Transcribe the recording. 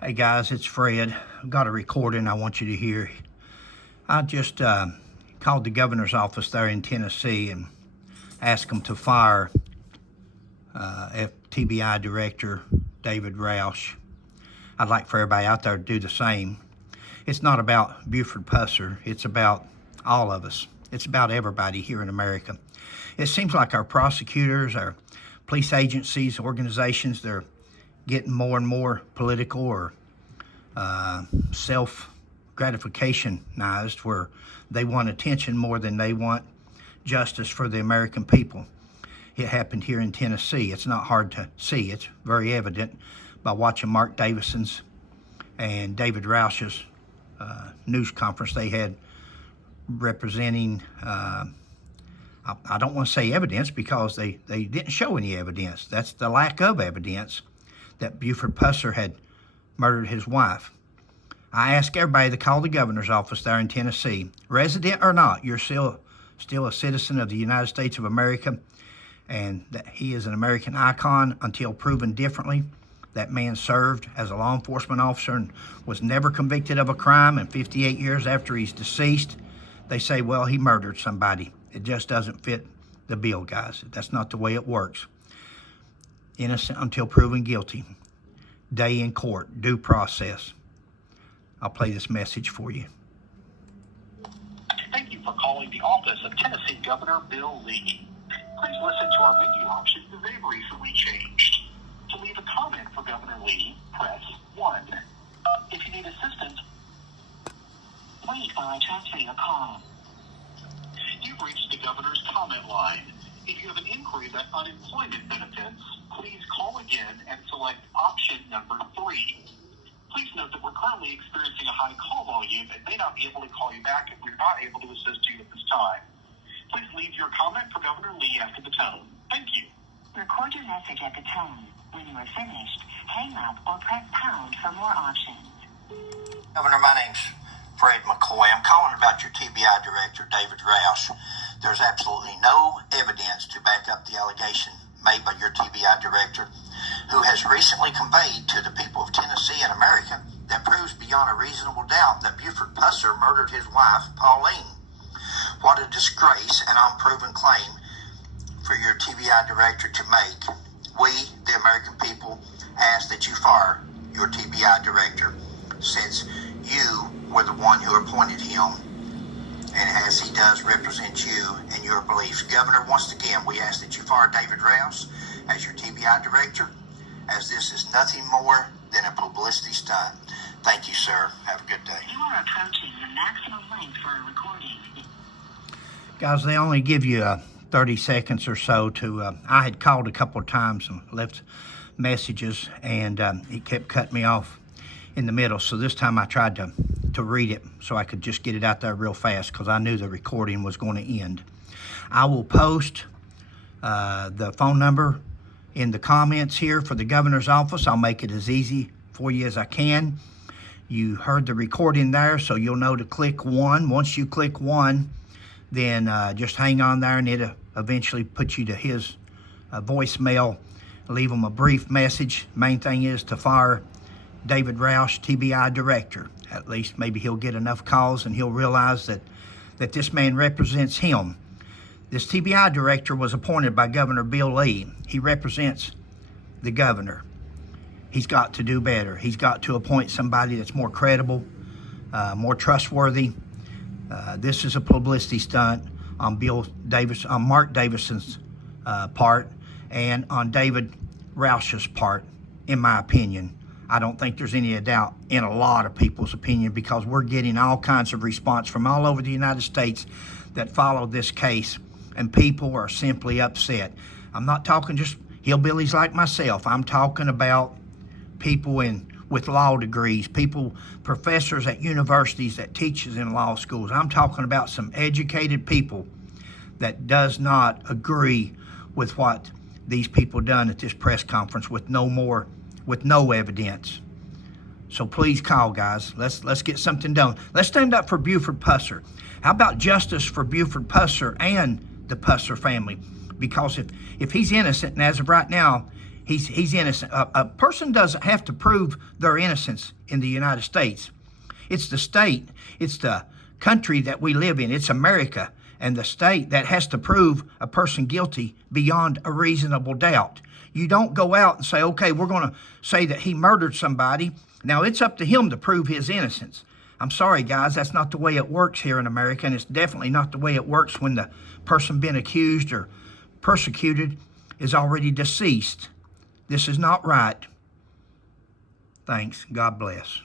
Hey guys, it's Fred. I've got a recording I want you to hear. I just called the governor's office there in Tennessee and asked them to fire TBI Director David Rausch. I'd like for everybody out there to do the same. It's not about Buford Pusser. It's about all of us. It's about everybody here in America. It seems like our prosecutors, our police agencies, organizations, they're getting more and more political or self-gratificationized, where they want attention more than they want justice for the American people. It happened here in Tennessee. It's not hard to see. It's very evident by watching Mark Davison's and David Rausch's news conference they had representing, I don't want to say evidence because they didn't show any evidence. That's the lack of evidence that Buford Pusser had murdered his wife. I ask everybody to call the governor's office there in Tennessee. Resident or not, you're still a citizen of the United States of America, and that he is an American icon until proven differently. That man served as a law enforcement officer and was never convicted of a crime, and 58 years after he's deceased, they say, well, he murdered somebody. It just doesn't fit the bill, guys. That's not the way it works. Innocent until proven guilty. Day in court, due process. I'll play this message for you. Thank you for calling the office of Tennessee Governor Bill Lee. Please listen to our menu options as they've recently changed. To leave a comment for Governor Lee, press 1. If you need assistance, wait while I transfer your call. You've reached the governor's comment line. If you have an inquiry about unemployment benefits, please call again and select option number 3. Please note that we're currently experiencing a high call volume and may not be able to call you back if we're not able to assist you at this time. Please leave your comment for Governor Lee after the tone. Thank you. Record your message at the tone. When you are finished, hang up or press pound for more options. Governor, my name's Fred McCoy. I'm calling about your TBI Director, David Rausch. There's absolutely no evidence to back up the allegation made by your TBI Director, who has recently conveyed to the people of Tennessee and America that proves beyond a reasonable doubt that Buford Pusser murdered his wife, Pauline. What a disgrace and unproven claim for your TBI Director to make. We, the American people, ask that you fire your TBI Director, since you were the one who appointed him, and as he does represent you and your beliefs. Governor, once again, we ask that you fire David Rausch as your TBI Director, as this is nothing more than a publicity stunt. Thank you, sir. Have a good day. You are approaching the maximum length for a recording. Guys, they only give you 30 seconds or so to, I had called a couple of times and left messages, and he kept cutting me off in the middle. So this time I tried to read it so I could just get it out there real fast, because I knew the recording was going to end. I will post the phone number in the comments here for the governor's office. I'll make it as easy for you as I can. You heard the recording there, so you'll know to click 1. Once you click 1, then just hang on there, and it'll eventually put you to his voicemail. Leave him a brief message. Main thing is to fire David Rausch, TBI Director. At least maybe he'll get enough calls and he'll realize that this man represents him. This TBI Director was appointed by Governor Bill Lee. He represents the governor. He's got to do better. He's got to appoint somebody that's more credible, more trustworthy. This is a publicity stunt on Mark Davison's part, and on David Rausch's part, in my opinion. I don't think there's any doubt in a lot of people's opinion, because we're getting all kinds of response from all over the United States that follow this case, and people are simply upset. I'm not talking just hillbillies like myself. I'm talking about people with law degrees, professors at universities that teaches in law schools. I'm talking about some educated people that does not agree with what these people done at this press conference with no evidence. So please call, guys. Let's get something done. Let's stand up for Buford Pusser. How about justice for Buford Pusser and the Pusser family? Because if he's innocent, and as of right now, He's innocent. A person doesn't have to prove their innocence in the United States. It's the state, it's the country that we live in, it's America, and the state that has to prove a person guilty beyond a reasonable doubt. You don't go out and say, okay, we're going to say that he murdered somebody. Now, it's up to him to prove his innocence. I'm sorry, guys, that's not the way it works here in America, and it's definitely not the way it works when the person being accused or persecuted is already deceased. This is not right. Thanks. God bless.